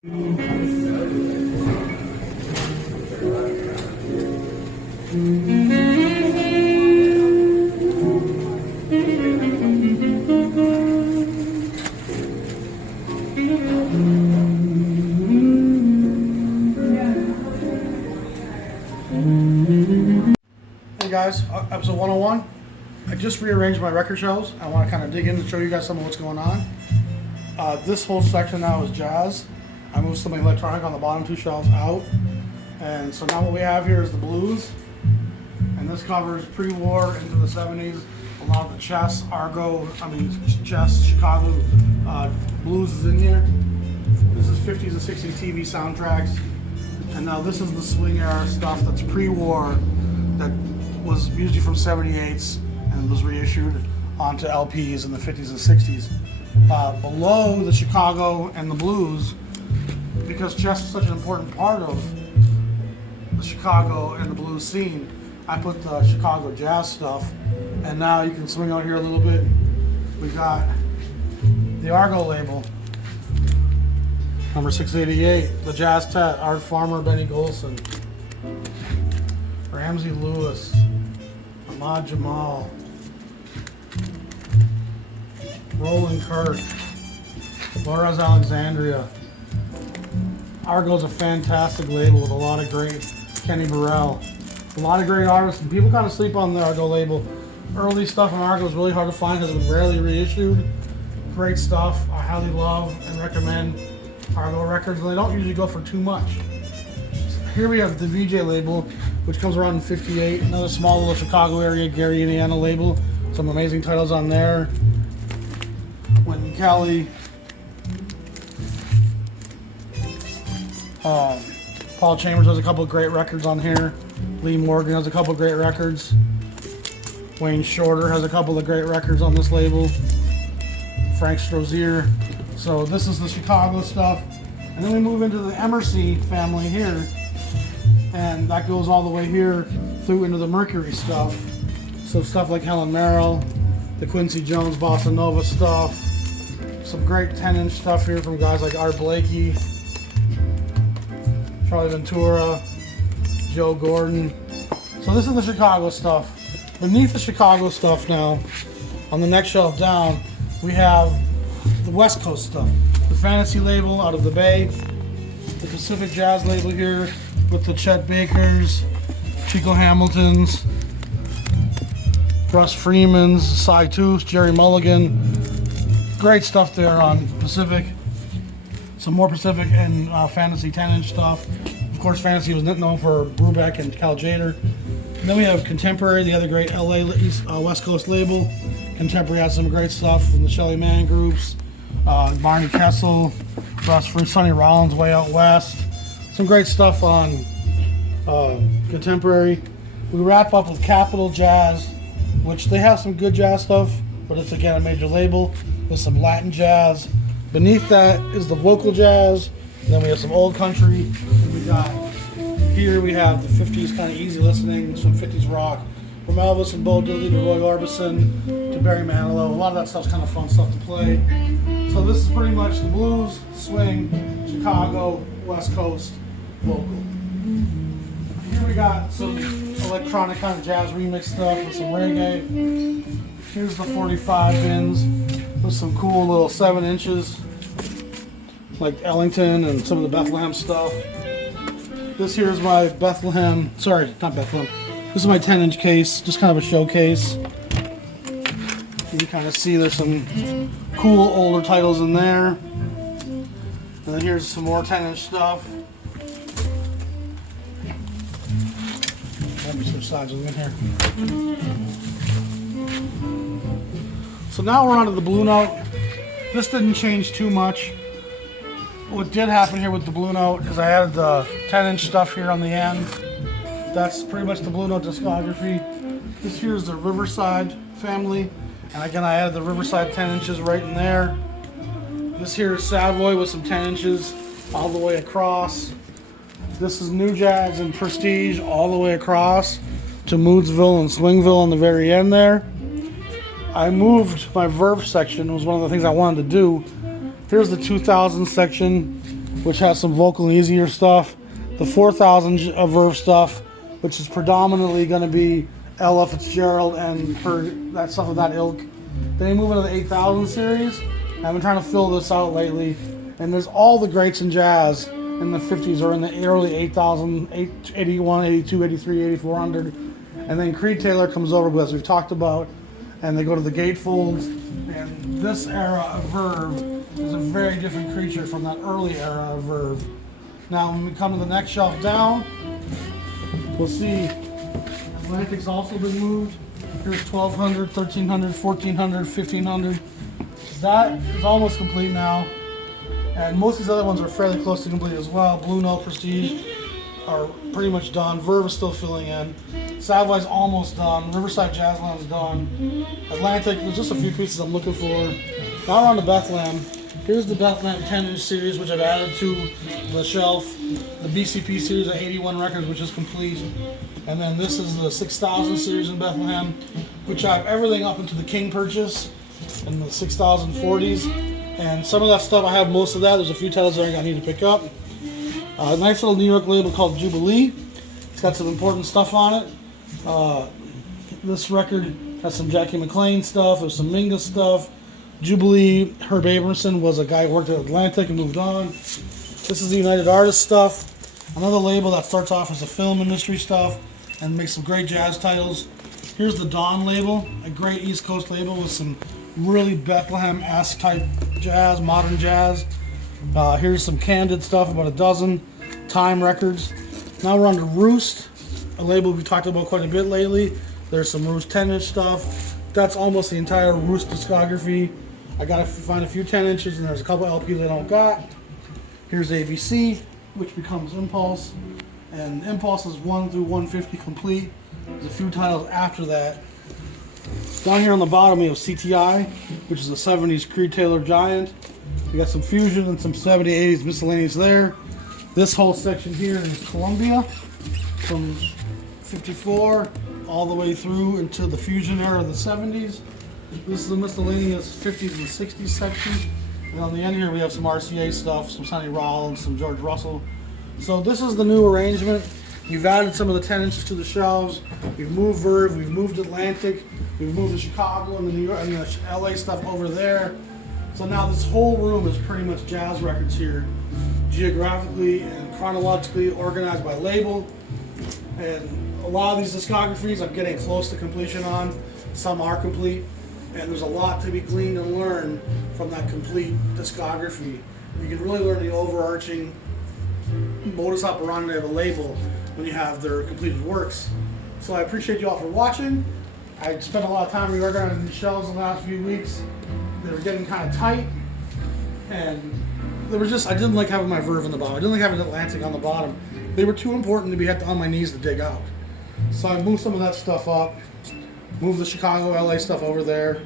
Hey guys, episode 101. I just rearranged my record shelves. I want to kind of dig in and show you guys some of what's going on. This whole section now is jazz. I moved some electronic on the bottom two shelves out. And so now what we have here is the blues. And this covers pre-war into the 70s. A lot of the chess, chess, Chicago blues is in here. This is 50s and 60s TV soundtracks. And now this is the swing era stuff that's pre-war that was usually from 78s and was reissued onto LPs in the 50s and 60s. Below the Chicago and the blues, because chess is such an important part of the Chicago and the blues scene, I put the Chicago jazz stuff. And now you can swing out here a little bit. We got the Argo label, number 688, the Jazz Tet, Art Farmer, Benny Golson, Ramsey Lewis, Ahmad Jamal, Roland Kirk, Flores Alexandria. Argo's a fantastic label with a lot of great, Kenny Burrell, a lot of great artists. And people kind of sleep on the Argo label. Early stuff on Argo is really hard to find because it's rarely reissued. Great stuff. I highly love and recommend Argo records, and they don't usually go for too much. Here we have the VJ label, which comes around in 58. Another small little Chicago area, Gary, Indiana label. Some amazing titles on there. Wynton Kelly. Paul Chambers has a couple of great records on here. Lee Morgan has a couple of great records. Wayne Shorter has a couple of great records on this label. Frank Strozier. So this is the Chicago stuff. And then we move into the Emerson family here. And that goes all the way here through into the Mercury stuff. So stuff like Helen Merrill, the Quincy Jones Bossa Nova stuff. Some great 10-inch stuff here from guys like Art Blakey, Charlie Ventura, Joe Gordon. So this is the Chicago stuff. Beneath the Chicago stuff now, on the next shelf down, we have the West Coast stuff. The Fantasy label out of the Bay, the Pacific Jazz label here with the Chet Bakers, Chico Hamiltons, Russ Freemans, Cy Tooth, Jerry Mulligan. Great stuff there on Pacific. Some more Pacific and Fantasy 10-inch stuff. Of course, Fantasy was known for Brubeck and Cal Tjader. And then we have Contemporary, the other great LA West Coast label. Contemporary has some great stuff from the Shelly Manne groups. Barney Kessel, Russ Freeman, Sonny Rollins, Way Out West. Some great stuff on Contemporary. We wrap up with Capitol Jazz, which they have some good jazz stuff, but it's again a major label with some Latin jazz. Beneath that is the vocal jazz. And then we have some old country. And we got here we have the 50s kind of easy listening, some 50s rock, from Elvis and Bo Diddley to Roy Orbison to Barry Manilow. A lot of that stuff's kind of fun stuff to play. So this is pretty much the blues, swing, Chicago, West Coast, vocal. Here we got some electronic kind of jazz remix stuff with some reggae. Here's the 45 bins with some cool little 7 inches like Ellington and some of the Bethlehem stuff. This here is my Bethlehem, sorry, not Bethlehem. This is my 10-inch case, just kind of a showcase. You can kind of see there's some cool older titles in there. And then here's some more 10-inch stuff. Let me switch sides with them in here. So now we're onto the Blue Note. This didn't change too much. What did happen here with the Blue Note is I added the 10-inch stuff here on the end. That's pretty much the Blue Note discography. This here is the Riverside family. And again, I added the Riverside 10 inches right in there. This here is Savoy with some 10 inches all the way across. This is New Jazz and Prestige all the way across to Moodsville and Swingville on the very end there. I moved my Verve section. It was one of the things I wanted to do. Here's the 2000 section. which has some vocal and easier stuff. The 4000 Verve stuff, which is predominantly going to be Ella Fitzgerald and that stuff of that ilk. Then you move into the 8000 series. I've been trying to fill this out lately, and there's all the greats in jazz in the 50s or in the early 8000, 81, 82, 83, 8400. And then Creed Taylor comes over, as we've talked about, and they go to the gatefolds. And this era of Verve is a very different creature from that early era of Verve. Now, when we come to the next shelf down, we'll see Atlantic's also been moved. Here's 1200, 1300, 1400, 1500. That is almost complete now. And most of these other ones are fairly close to complete as well. Blue Note, Prestige are pretty much done. Verve is still filling in. Savoy's almost done. Riverside Jazzland's done. Atlantic, there's just a few pieces I'm looking for. Now we're on to Bethlehem. Here's the Bethlehem 10-inch series, which I've added to the shelf. The BCP series of 81 records, which is complete. And then this is the 6000 series in Bethlehem, which I have everything up into the King purchase in the 6040s. And some of that stuff, I have most of that. There's a few titles there I need to pick up. A nice little New York label called Jubilee. It's got some important stuff on it. This record has some Jackie McLean stuff. There's some Mingus stuff. Jubilee, Herb Abramson was a guy who worked at Atlantic and moved on. This is the United Artists stuff. Another label that starts off as a film industry stuff and makes some great jazz titles. Here's the Dawn label, a great East Coast label with some really Bethlehem-esque type jazz, modern jazz. Here's some Candid stuff, about a dozen. Time Records. Now we're on to Roost, a label we've talked about quite a bit lately. There's some Roost 10-inch stuff. That's almost the entire Roost discography. I gotta find a few 10 inches, and there's a couple LPs I don't got. Here's ABC, which becomes Impulse, and Impulse is 1 through 150 complete. There's a few titles after that. Down here on the bottom we have CTI, which is a 70s Creed Taylor giant. We got some Fusion and some 70s, 80s miscellaneous there. This whole section here is Columbia, from 54 all the way through into the Fusion era of the 70s. This is the miscellaneous 50s and 60s section. And on the end here we have some RCA stuff, some Sonny Rollins, some George Russell. So this is the new arrangement. We've added some of the 10 inches to the shelves. We've moved Verve, we've moved Atlantic, we've moved the Chicago and the New York and the LA stuff over there. So now this whole room is pretty much jazz records here, geographically and chronologically organized by label. And a lot of these discographies I'm getting close to completion on. Some are complete, and there's a lot to be gleaned and learned from that complete discography. You can really learn the overarching modus operandi of a label when you have their completed works. So I appreciate you all for watching. I spent a lot of time reorganizing these shelves in the last few weeks. They were getting kind of tight, and they were just, I didn't like having my Verve in the bottom. I didn't like having Atlantic on the bottom. They were too important to be on my knees to dig out. So I moved some of that stuff up, moved the Chicago, LA stuff over there,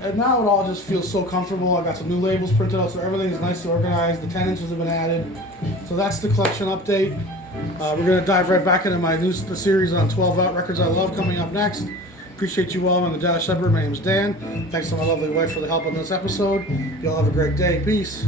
and now it all just feels so comfortable. I got some new labels printed out, so everything is nicely organized. The 10 inches have been added. So that's the collection update. We're going to dive right back into my the series on 12-out records I love coming up next. Appreciate you all. I'm the Data Shepherd. My name is Dan. Thanks to my lovely wife for the help on this episode. You all have a great day. Peace.